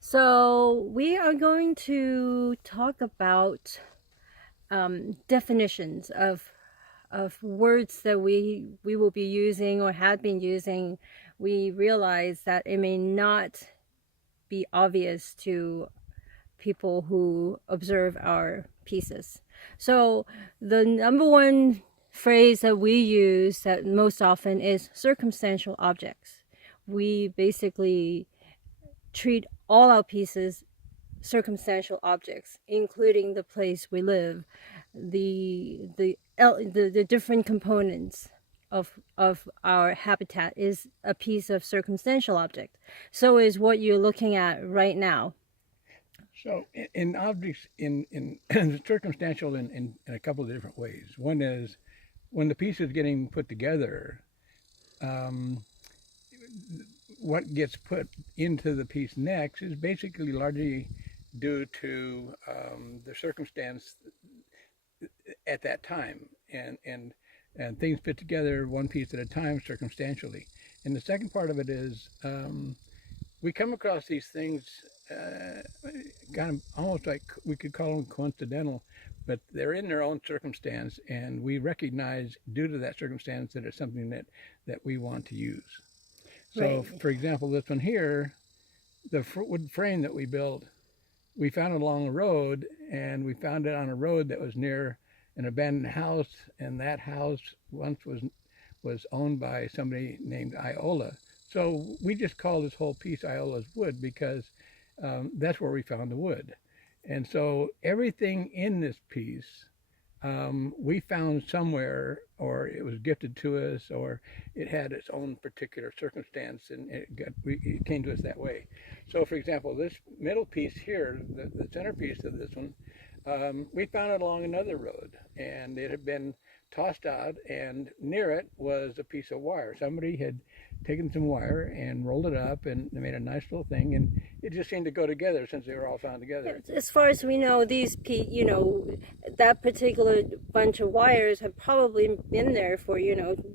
So we are going to talk about definitions of words that we will be using or had been using. We realize that it may not be obvious to people who observe our pieces. So the number one phrase that we use that most often is circumstantial objects. We basically treat all our pieces circumstantial objects, including the place we live, the different components of our habitat is a piece of circumstantial object. So is what you're looking at right now. So in objects in circumstantial in a couple of different ways. One is when the piece is getting put together, um, what gets put into the piece next is basically largely due to the circumstance at that time, and things fit together one piece at a time circumstantially. And the second part of it is we come across these things kind of almost like we could call them coincidental, but they're in their own circumstance, and we recognize due to that circumstance that it's something that we want to use. So, Right. for example, this one here, the wood frame that we built, we found it along a road, and we found it on a road that was near an abandoned house, and that house once was owned by somebody named Iola. So we just call this whole piece Iola's wood because that's where we found the wood. And so everything in this piece we found somewhere, or it was gifted to us, or it had its own particular circumstance, and it came to us that way. So, for example, this middle piece here, the centerpiece of this one, we found it along another road, and it had been tossed out, and near it was a piece of wire. Somebody had taken some wire and rolled it up and made a nice little thing, and it just seemed to go together since they were all found together. As far as we know, that particular bunch of wires have probably been there for,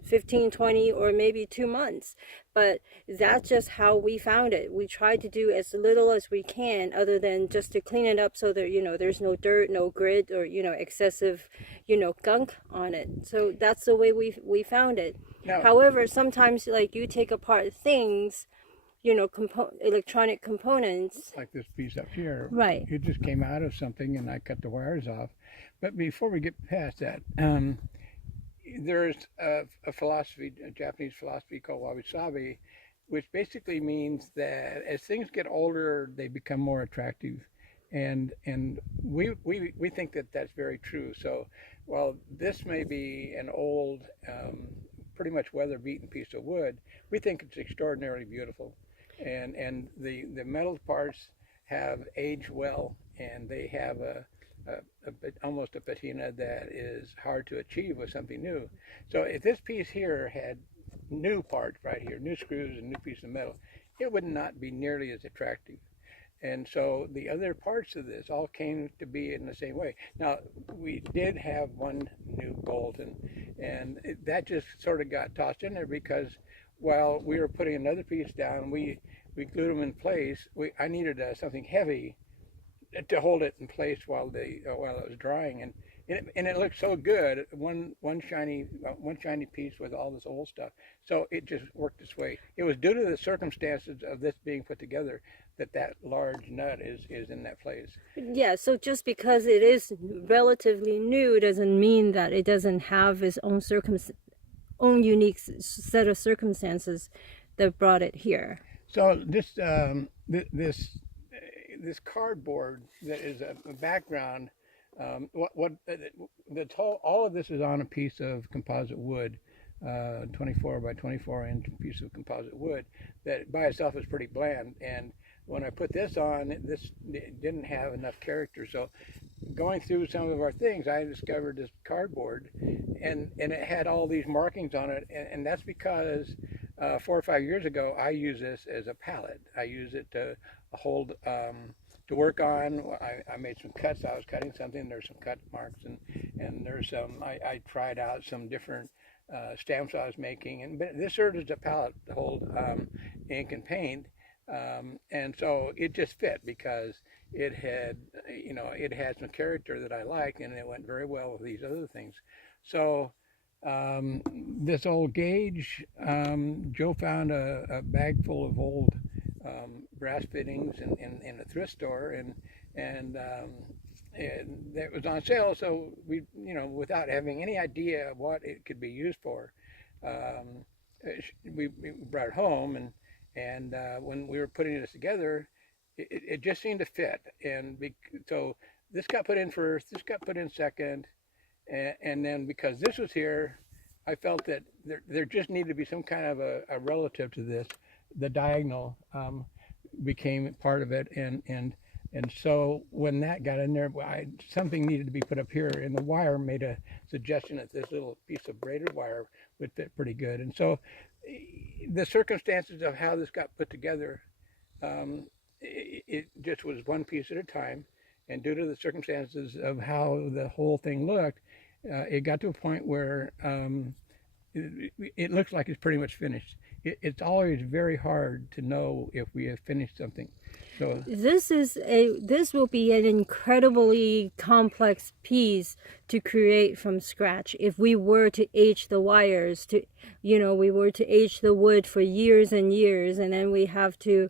15, 20, or maybe 2 months. But that's just how we found it. We tried to do as little as we can other than just to clean it up so that, there's no dirt, no grit, or, excessive, gunk on it. So that's the way we found it. Now, However, sometimes like you take apart things, electronic components. like this piece up here, Right. it just came out of something, and I cut the wires off. But before we get past that, there's a philosophy, a Japanese philosophy called wabi-sabi, which basically means that as things get older, they become more attractive, and we think that that's very true. So while this may be an old, pretty much weather-beaten piece of wood, we think it's extraordinarily beautiful, and the metal parts have aged well, and they have almost a patina that is hard to achieve with something new. So if this piece here had new parts right here, new screws and new piece of metal, it would not be nearly as attractive. And so the other parts of this all came to be in the same way. Now, we did have one new bolt, and that just sort of got tossed in there because while we were putting another piece down, we glued them in place. I needed something heavy to hold it in place while it was drying, and it looked so good. One shiny piece with all this old stuff. So it just worked this way. It was due to the circumstances of this being put together that large nut is in that place. Yeah, so just because it is relatively new doesn't mean that it doesn't have its own unique set of circumstances that brought it here. So this cardboard that is a background. What all of this is on a piece of composite wood, 24 by 24 inch piece of composite wood that by itself is pretty bland. And when I put this on, this didn't have enough character. So going through some of our things, I discovered this cardboard, and it had all these markings on it, and that's because 4 or 5 years ago I used this as a palette. I use it to hold to work on. I made some cuts. I was cutting something. There's some cut marks, and there's some. I tried out some different stamps I was making, and but this served as a palette to hold ink and paint. And so it just fit because it had, it had some character that I liked, and it went very well with these other things. So this old gauge, Joe found a bag full of old brass fittings in a thrift store, and it was on sale. So we, without having any idea what it could be used for, um, we brought it home, and when we were putting this together, it just seemed to fit. And so this got put in first, this got put in second, and then because this was here, I felt that there just needed to be some kind of a relative to this. The diagonal became part of it, and so when that got in there, something needed to be put up here, and the wire made a suggestion that this little piece of braided wire would fit pretty good. And so the circumstances of how this got put together, it just was one piece at a time. And due to the circumstances of how the whole thing looked, it got to a point where it looks like it's pretty much finished. It's always very hard to know if we have finished something. So this will be an incredibly complex piece to create from scratch. If we were to age the wires, we were to age the wood for years and years, and then we have to,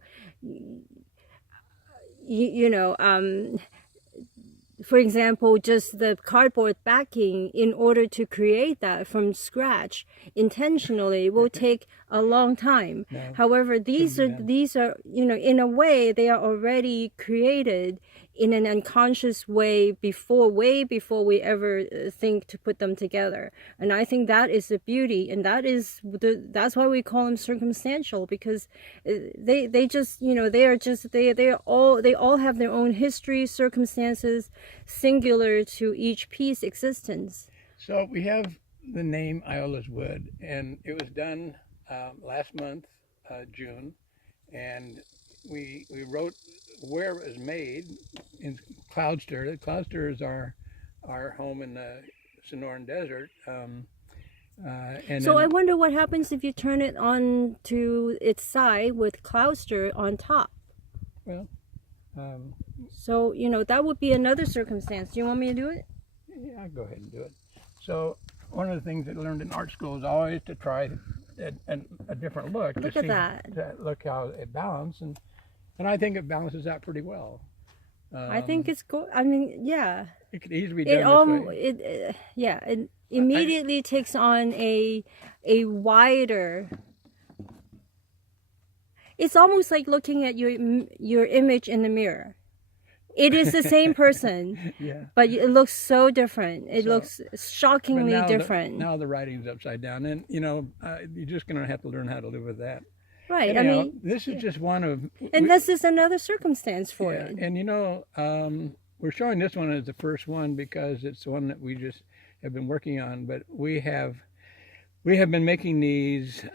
for example, just the cardboard backing, in order to create that from scratch intentionally will take a long time. No, However, these are, in a way, they are already created in an unconscious way way before we ever think to put them together. And I think that is the beauty, and that's why we call them circumstantial, because they all have their own history, circumstances, singular to each piece existence. So we have the name Iola's Wood, and it was done last month, June, and we wrote where it was made in Cloudster. Cloudster is our home in the Sonoran Desert. So I wonder what happens if you turn it on to its side with Cloudster on top. Well, so that would be another circumstance. Do you want me to do it? yeah, I'll go ahead and do it. So one of the things that I learned in art school is always to try a different look. Look at that. To look how it balances, and I think it balances out pretty well. I think it's cool. I mean, yeah. It could easily be done this way. It immediately takes on a wider. It's almost like looking at your image in the mirror. It is the same person, Yeah. but it looks so different. It looks shockingly different. Now the writing's upside down, and you're just going to have to learn how to live with that. Right. Anyhow, this is just one of. And this is another circumstance for it. And we're showing this one as the first one because it's the one that we just have been working on. But we have been making these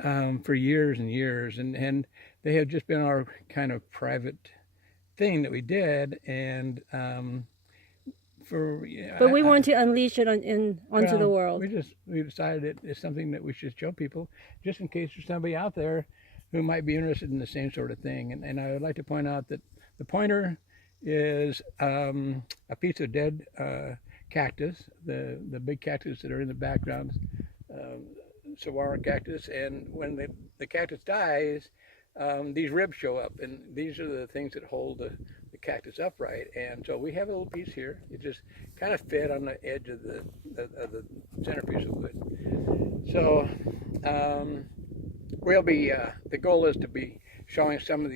for years and years, and they have just been our kind of private thing that we did, and but we want to unleash it onto the world. We decided it's something that we should show people, just in case there's somebody out there who might be interested in the same sort of thing. And I would like to point out that the pointer is a piece of dead cactus, the big cactus that are in the background, saguaro cactus, and when the cactus dies, these ribs show up, and these are the things that hold the cactus upright. And so we have a little piece here. It just kind of fit on the edge of the centerpiece of wood. So we'll be, the goal is to be showing some of the